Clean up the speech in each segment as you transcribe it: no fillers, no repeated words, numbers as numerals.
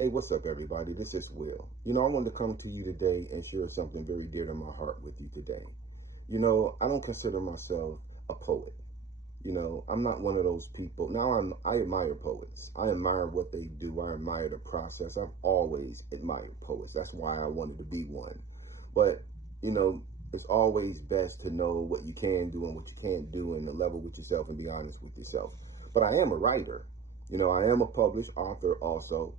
Hey, what's up, everybody? This is Will. I wanted to come to you today and share something very dear to my heart with you today. I don't consider myself a poet. I'm not one of those people. I admire poets. I admire what they do. I admire the process. I've always admired poets. That's why I wanted to be one. But, you know, it's always best to know what you can do and what you can't do and to level with yourself and be honest with yourself. But I am a writer. I am a published author also.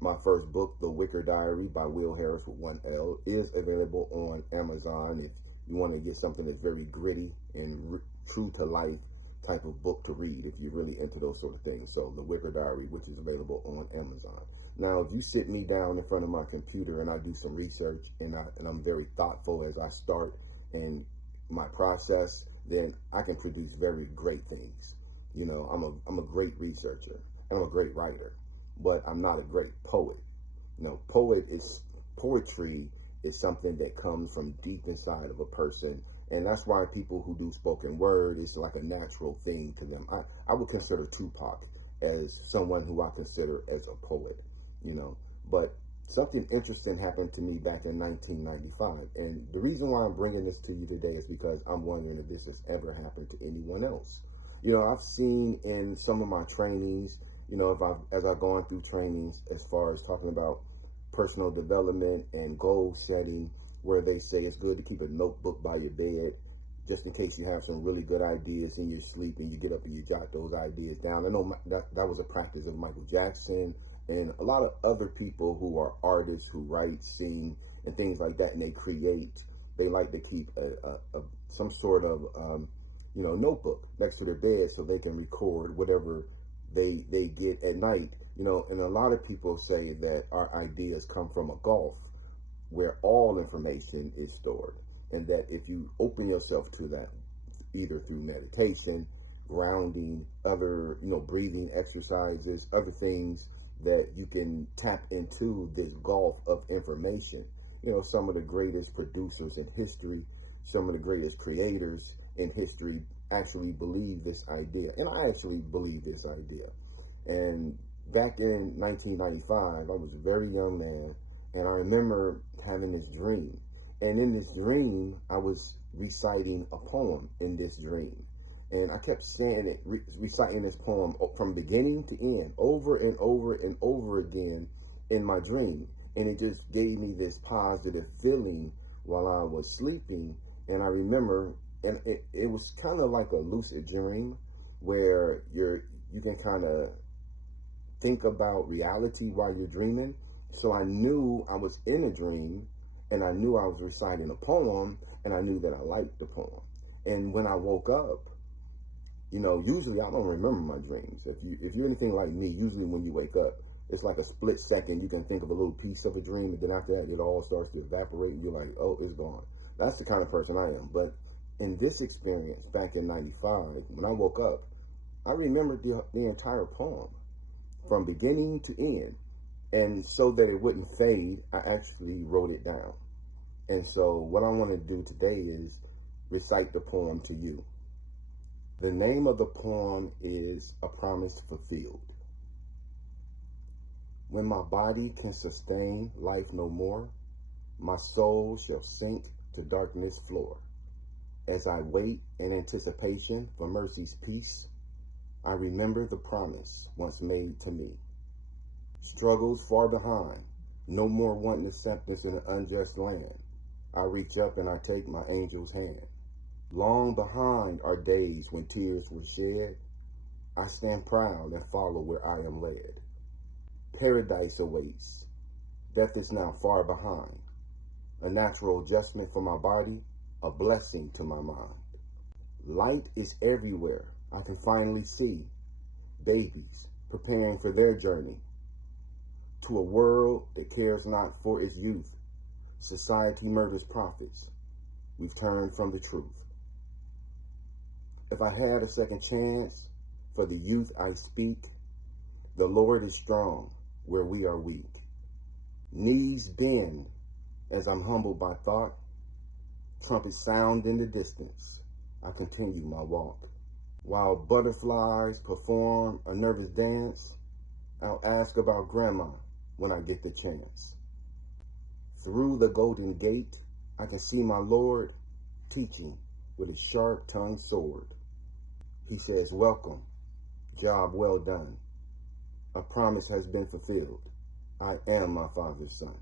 My first book, The Wicker Diary by Will Harris with one L, is available on Amazon if you want to get something that's very gritty and true to life type of book to read if you're really into those sort of things. So The Wicker Diary, which is available on Amazon. Now, if you sit me down in front of my computer and I do some research and I'm very thoughtful as I start and my process, then I can produce very great things. I'm a great researcher and I'm a great writer, but I'm not a great poet. Poetry is something that comes from deep inside of a person, and that's why people who do spoken word, it's like a natural thing to them. I would consider Tupac as someone who I consider as a poet, but something interesting happened to me back in 1995, and the reason why I'm bringing this to you today is because I'm wondering if this has ever happened to anyone else. I've seen in some of my trainings, as I've gone through trainings as far as talking about personal development and goal setting, where they say it's good to keep a notebook by your bed just in case you have some really good ideas in your sleep and you get up and you jot those ideas down. I know that was a practice of Michael Jackson and a lot of other people who are artists who write, sing, and things like that, and they create. They like to keep some sort of notebook next to their bed so they can record whatever they get at night. And a lot of people say that our ideas come from a gulf where all information is stored, and that if you open yourself to that, either through meditation, grounding, other breathing exercises, other things, that you can tap into this gulf of information. Some of the greatest producers in history, some of the greatest creators in history actually believe this idea, and I actually believe this idea. And back in 1995, I was a very young man, and I remember having this dream. And in this dream, I was reciting a poem in this dream. And I kept saying it, reciting this poem from beginning to end, over and over and over again in my dream. And it just gave me this positive feeling while I was sleeping. And I remember, and it was kind of like a lucid dream where you can kind of think about reality while you're dreaming. So I knew I was in a dream, and I knew I was reciting a poem, and I knew that I liked the poem. And when I woke up, usually I don't remember my dreams. If you're anything like me, usually when you wake up, it's like a split second. You can think of a little piece of a dream, and then after that, it all starts to evaporate, and you're like, oh, it's gone. That's the kind of person I am. But in this experience back in 95, when I woke up, I remembered the entire poem from beginning to end. And so that it wouldn't fade, I actually wrote it down. And so what I want to do today is recite the poem to you. The name of the poem is A Promise Fulfilled. When my body can sustain life no more, my soul shall sink to darkness floor. As I wait in anticipation for mercy's peace, I remember the promise once made to me. Struggles far behind, no more wanting acceptance in an unjust land. I reach up and I take my angel's hand. Long behind are days when tears were shed. I stand proud and follow where I am led. Paradise awaits. Death is now far behind. A natural adjustment for my body, a blessing to my mind. Light is everywhere. I can finally see babies preparing for their journey to a world that cares not for its youth. Society murders prophets. We've turned from the truth. If I had a second chance for the youth I speak, the Lord is strong where we are weak. Knees bend as I'm humbled by thought. Trumpets sound in the distance. I continue my walk. While butterflies perform a nervous dance, I'll ask about grandma when I get the chance. Through the golden gate, I can see my Lord teaching with his sharp-tongued sword. He says, welcome, job well done. A promise has been fulfilled. I am my Father's son.